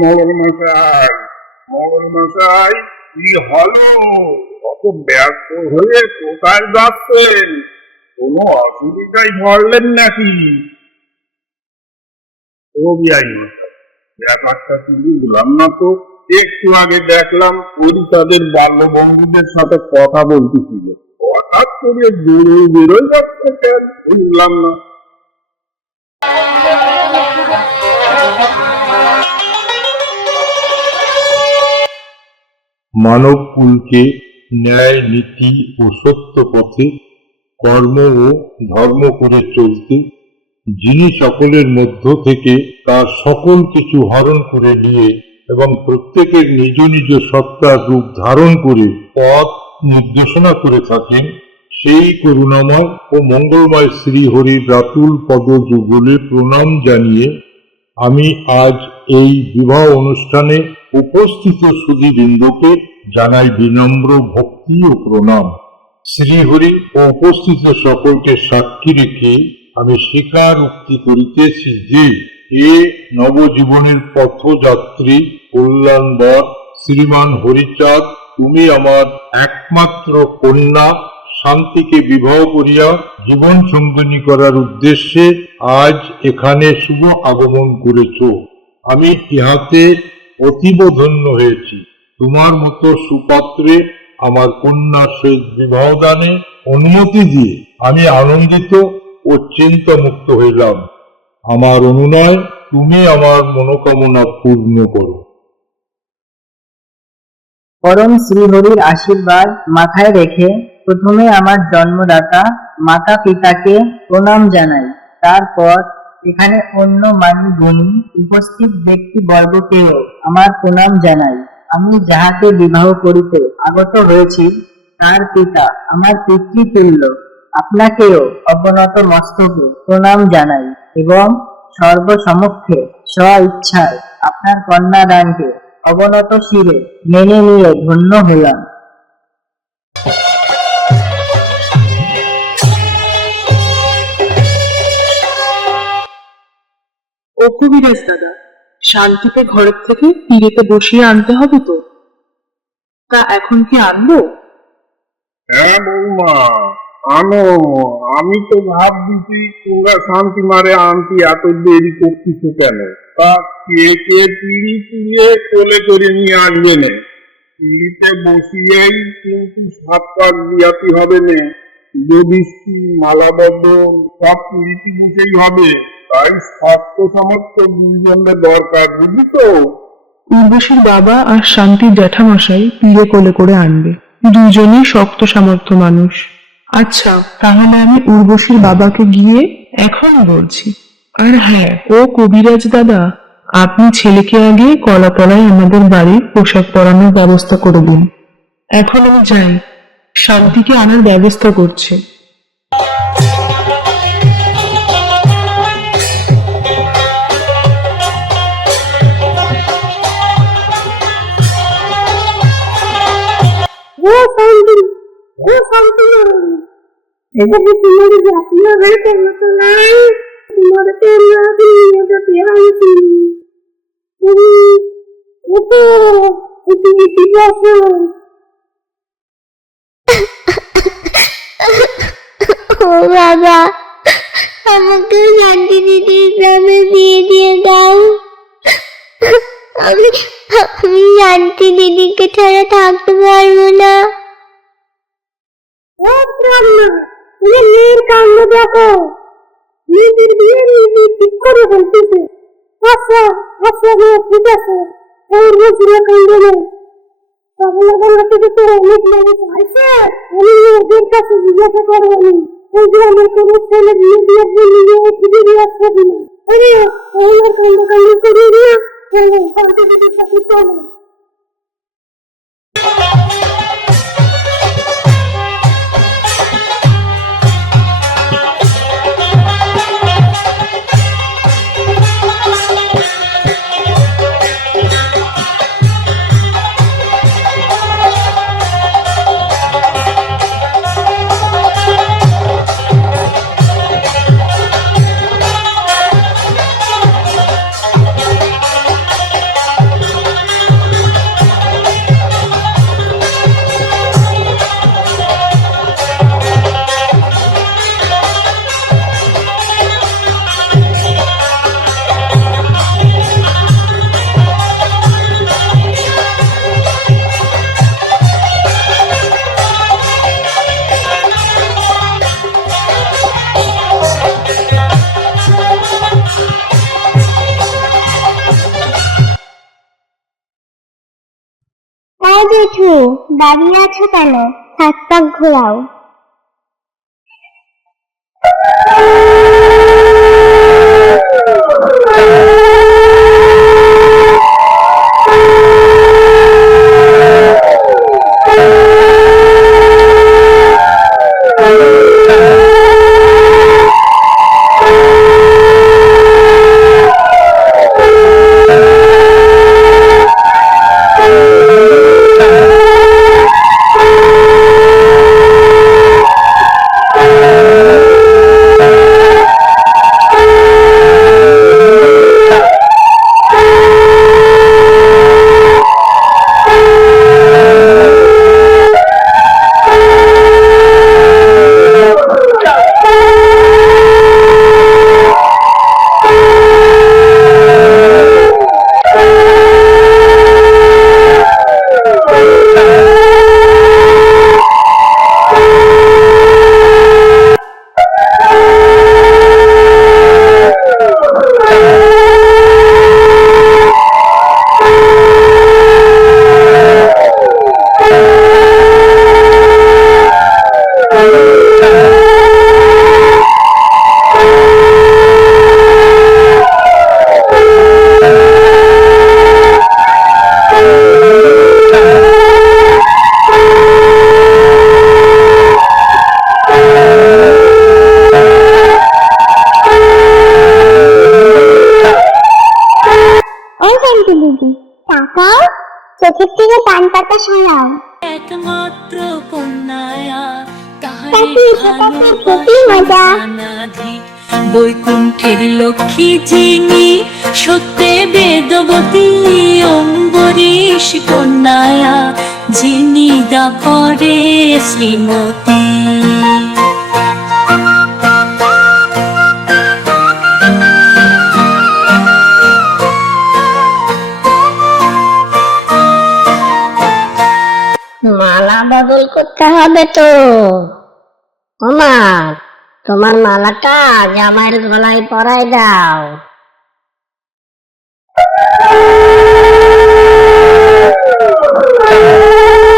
মোড়ল মশাই মোড়ল মশাই কি হলো? অত ব্যস্ত হয়ে কোথায় যাচ্ছেন? কোনো অসুবিধায় পড়লেন নাকি? ব্যাপারটা কি বুঝলাম না তো। একটু আগে দেখলাম পরিষদের বাল্য বন্ধুদের সাথে কথা বলতেছিল। হঠাৎ করে বেরোয় বেরোয় যাচ্ছে বুঝলাম না। মানব কুলকে ন্যায়, নীতি ও সত্য পথে কর্ম ও ধর্ম করে চলতে, যিনি সকলের মধ্য থেকে তার সকল কিছু হরণ করে নিয়ে এবং প্রত্যেকের নিজ নিজ সত্তার রূপ ধারণ করে পথ নির্দেশনা করে থাকেন, সেই করুণাময় ও মঙ্গলময় শ্রীহরির রাতুল পদ যুগলে প্রণাম জানিয়ে আমি আজ এই বিবাহ অনুষ্ঠানে উপস্থিত সুধীবৃন্দকে জানাই বিনম্র ভক্তি ও প্রণাম। শ্রীহরি ও উপস্থিত সকলকে সাক্ষী রেখে আমি স্বীকার উক্তি করিতেছি যে, এ নবজীবনের পথযাত্রী, কল্যাণবর, শ্রীমান হরিচাঁদ, তুমি আমার একমাত্র কন্যা, শান্তিকে বিবাহ করিয়া জীবন সঙ্গিনী করার উদ্দেশ্যে আজ এখানে শুভ আগমন করেছ। আমি ইহাতে অতীব ধন্য হয়েছি। তোমার মতো সুপাত্রে আমার কন্যার সহিত বিবাহ দানে অনুমতি দিয়ে আমি আনন্দিত ও চিন্তামুক্ত হইলাম। আমার অনুনয় তুমি আমার মনোকামনা পূর্ণ করো। পরম শ্রীহরির আশীর্বাদ মাথায় রেখে প্রথমে আমার জন্মদাতা মাতা পিতাকে প্রণাম জানাই। তারপর এখানে অন্য মানি গুণী উপস্থিত ব্যক্তিবর্গকেও আমার প্রণাম জানাই। আমি যাহাকে বিবাহ করিতে আগত হয়েছি, তার পিতা আমার পিতৃতুল্য আপনাকেও অবনত মস্তকে প্রণাম জানাই এবং সর্বসমক্ষে স্ব ইচ্ছায় আপনার কন্যাদানকে অবনত শিরে মেনে নিয়ে ধন্য হলাম ও কবিরাজ দাদা শান্তিতে ঘরের থেকে তীরেতে বসিয়ে আনতে হবে তো। তা এখন কি আনব? হ্যাঁ আনো। আমি তো তোমরা শান্তি মারে আনতি এত দেরি কেন? তা কে কে পিড়ি পুড়িয়ে কোলে করে নিয়ে আসবে না। পিড়িতে বসিয়েই কিন্তু সাত দিয়াতে হবে না। বৃষ্টি মালাবদ্ধ সব পিড়িতে বসেই হবে। তাই স্বাস্থ্য সামর্থ্য দুজনের দরকার, বুঝলি তো? উর্বশীর বাবা আর শান্তির জ্যাঠামশাই তীরে কোলে করে আনবে। দুজনেই শক্ত সামর্থ্য মানুষ। আচ্ছা তাহলে আমি উর্বশীর বাবাকে গিয়ে এখন বলছি। আর হ্যাঁ ও কবিরাজ দাদা, আপনি ছেলেকে আগে কলাতলায় আমাদের বাড়ির পোশাক পরানোর ব্যবস্থা করে দিন। এখন আমি যাই। শান্তিকে আনার ব্যবস্থা করছে। এটাকে তোমার যত্ন রেখে মতো নাই তোমার তো না দিয়ে আইছি তুমি। ওটো তুমি ঠিক আছো ও বাবা আমাকে শান্তি দিদির গ্রামে বিয়ে দিয়ে দাও। আমি আমি শান্তি দিদিকে ছাড়া থাকতে পারব না। ও প্রাণনা তুমি মেয়ের কাণ্ড দেখো। মেয়েদের বিয়ে নিজে ঠিক করে বলতেছে। আচ্ছা আচ্ছা গো ঠিক আছে। ওর বসিরা কাণ্ড নেই বলা থেকে তো অনেক মানুষ আছে। আমি ওদের কাছে জিজ্ঞাসা করব আমি। ওই যে আমার কোনো ছেলে বিয়ে শান্তি দিদির কাছে চলো গো দাঁড়িয়ে আছো কেন? হাত পাক ঘোরাও। তাকাও চোখের থেকে পান পাতা সরাও। একমাত্র কন্যায়া তাহারে কাকি, কাকি, মজা। বৈকুণ্ঠের লক্ষ্মী যিনি সত্যে বেদবতী অম্বরীশ কন্যায়া যিনি দাপরে শ্রীমতী। করতে হবে তো। ওমা তোমার মালাটা জামাইয়ের গলায় পরাই দাও।